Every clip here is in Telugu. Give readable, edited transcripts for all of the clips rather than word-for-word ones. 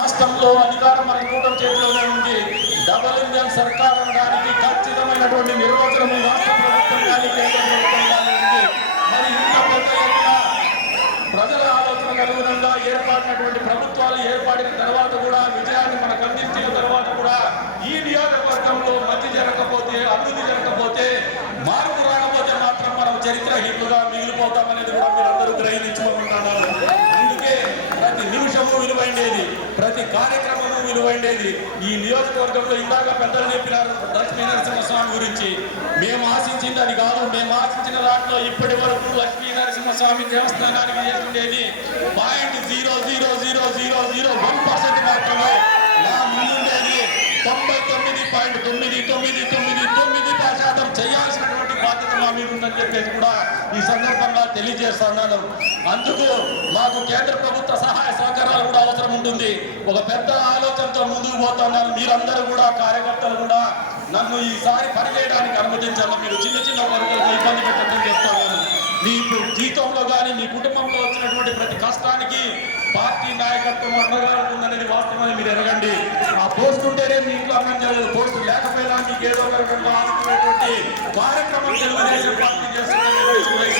రాష్ట్రంలో అధికారం మన కూటమి చేతిలోనే ఉంది. డబుల్ ఇంజన్ సర్కార్ అనడానికి ఖచ్చితమైనటువంటి నిర్వచనం రాష్ట్ర ప్రభుత్వం కానీ కేంద్ర ప్రభుత్వం కానీ ఉంది. మరి ఇంత పెద్ద ఎత్తున ప్రజల ఆలోచనకు అనుగుణంగా ఏర్పడినటువంటి ప్రభుత్వాలు ఏర్పడిన తర్వాత కూడా విజయాన్ని మనకు అందించిన తర్వాత కూడా ఈ నియోజకవర్గంలో మంచి జరగకపోతే, అభివృద్ధి జరగకపోతే, మార్పు రాకపోతే మాత్రం మనం చరిత్రహీనులుగా మిగిలిపోతామనేది కూడా మీరందరూ గ్రహించుకుంటున్నారు. అందుకే ప్రతి నిమిషము విలువైండేది, ప్రతి కార్యక్రమము విలువైండేది. ఈ నియోజకవర్గంలో ఇందాక పెద్దలు చెప్పినారు లక్ష్మీ నరసింహస్వామి గురించి. మేము ఆశించింది అది కాదు. మేము ఆశించిన దాంట్లో ఇప్పటి వరకు లక్ష్మీ నరసింహస్వామి దేవస్థానానికి చేసిండేది 0.00001% మాత్రమే. నా ముందుండేది 99.999% చేయాల్సినటువంటి బాధ్యత మా మీద ఉందని చెప్పేసి కూడా ఈ సందర్భంగా తెలియజేస్తున్నాను. అందుకు మాకు కేంద్ర ప్రభుత్వ సహాయ సహకారాలు కూడా అవసరం ఉంటుంది. ఒక పెద్ద ఆలోచనతో ముందుకు పోతున్నాను. మీరందరూ కూడా కార్యకర్తలు కూడా నన్ను ఈసారి పనిచేయడానికి అనుమతించాలి. మీరు చిన్న చిన్న వర్గాలకు ఇబ్బంది పెట్టడం చెప్తాను. మీ జీవితంలో కానీ మీ కుటుంబంలో వచ్చినటువంటి ప్రతి కష్టానికి పార్టీ నాయకత్వం అండగా ఉంటుందనేది వాస్తవాన్ని మీరు ఎరగండి. ఆ పోస్ట్ ఉంటేనే మీ ఇంట్లో అన్నం జరగదు. పోస్ట్ లేకపోయినా మీకు ఏదో ఒక రకంగా ఆదుకునేటువంటి కార్యక్రమం తెలుగుదేశం పార్టీ చేస్తున్న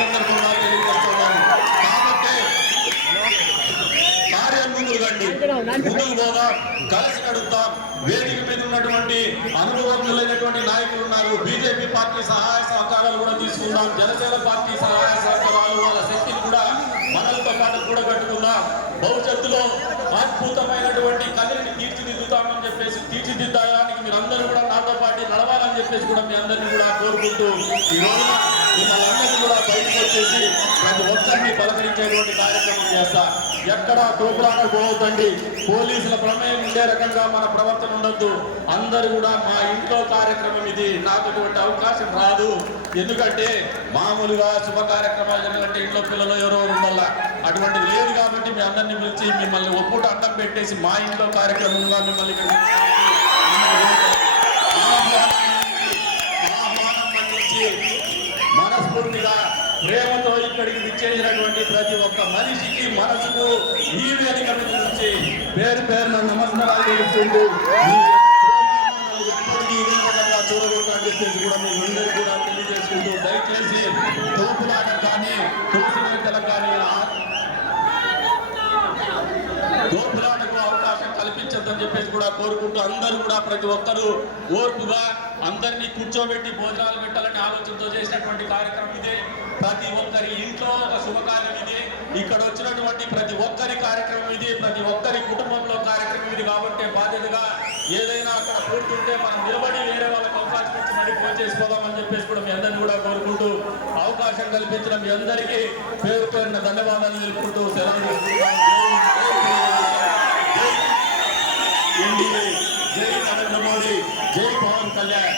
సందర్భంగా తెలియజేస్తున్నాను. కాబట్టి కార్యం ముందుకు పోదాం, కలిసి నడుద్దాం. వేదిక మీద ఉన్నటువంటి అనుభవజ్ఞులైనటువంటి నాయకులు ఉన్నారు. బీజేపీ పార్టీ సహాయ సహకారాలు కూడా తీసుకుందాం. జనసేన పార్టీ సహాయ సహకారాలు, వాళ్ళ శక్తిని కూడా మనలతో పాటు కూడగట్టుకుందాం. భవిష్యత్తులో అద్భుతమైనటువంటి కళని తీర్చిదిద్దుతామని చెప్పేసి, తీర్చిదిద్దడానికి మీరందరూ కూడా నాతో పాటు నడవాలని చెప్పేసి కూడా మీ అందరినీ కూడా కోరుకుంటూ ఈ రోజున మిమ్మల్ని అందరినీ కూడా బయటకు వచ్చేసి ప్రతి ఒక్కరిని పలకరించేటువంటి కార్యక్రమం చేస్తా. ఎక్కడా తోపులాట పోవద్దండి. పోలీసుల ప్రమేయం ఉండే రకంగా మన ప్రవర్తన ఉండొద్దు. అందరూ కూడా మా ఇంట్లో కార్యక్రమం ఇది, నాకు అటువంటి అవకాశం రాదు. ఎందుకంటే మామూలుగా శుభ కార్యక్రమాలు ఎందుకంటే ఇంట్లో పిల్లలు ఎవరో ఉండాల, అటువంటిది లేదు. కాబట్టి మీ అందరినీ పిలిచి మిమ్మల్ని ఒప్పుట అడ్డం పెట్టేసి మా ఇంట్లో కార్యక్రమంగా మిమ్మల్ని మనస్ఫూర్తిగా ప్రేమతో ఇక్కడికి విచ్చేసినటువంటి ప్రతి ఒక్క మనిషికి మనసుకు ఈ వేదిక నుంచి పేరు పేరున నమస్కారాలు తెలుపుతుంటూ ఎప్పటికీ ఇదే విధంగా చూడకూడదని చెప్పేసి కూడా మీకు అందరూ కూడా తెలియజేసుకుంటూ దయచేసి తోపులాట కానీ తులసివేతలకు కానీ తోపులాటకు అవకాశం కల్పించద్దని చెప్పేసి కూడా కోరుకుంటూ అందరూ కూడా ప్రతి ఒక్కరూ ఓర్పుగా అందరినీ కూర్చోబెట్టి భోజనాలు పెట్టాలని ఆలోచనతో చేసినటువంటి కార్యక్రమం ఇదే. ప్రతి ఒక్కరి ఇంట్లో ఒక శుభకార్యం ఇది. ఇక్కడ వచ్చినటువంటి ప్రతి ఒక్కరి కార్యక్రమం ఇది, ప్రతి ఒక్కరి కుటుంబంలో కార్యక్రమం ఇది. కాబట్టి బాధ్యతగా ఏదైనా అక్కడ కూర్చుంటే మనం నిలబడి వేరే వాళ్ళకి అవకాశం ఇచ్చి మళ్ళీ ఫోన్ చేసుకోదామని చెప్పేసి కూడా మీ అందరినీ కూడా కోరుకుంటూ అవకాశం కల్పించిన మీ అందరికీ పేరు పేరున ధన్యవాదాలు తెలుపుకుంటూ సెలవు తీసుకుంటాం. జై నరేంద్ర మోడీ, జై పవన్ కళ్యాణ్.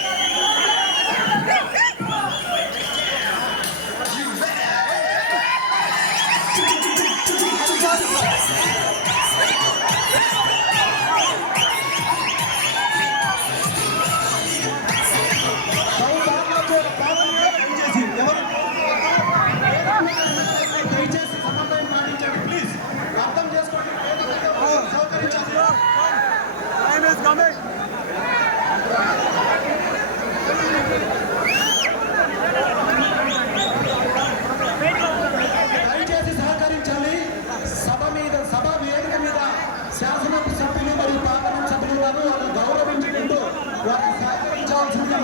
దయచేసి సహకరించాలి. సభ వేదిక మీద శాసనసభ సభ్యులు మరియు పార్లమెంట్ సభ్యులు ఉన్నారు. వాళ్ళని గౌరవించుకుంటూ వారిని సహకరించాల్సిందిగా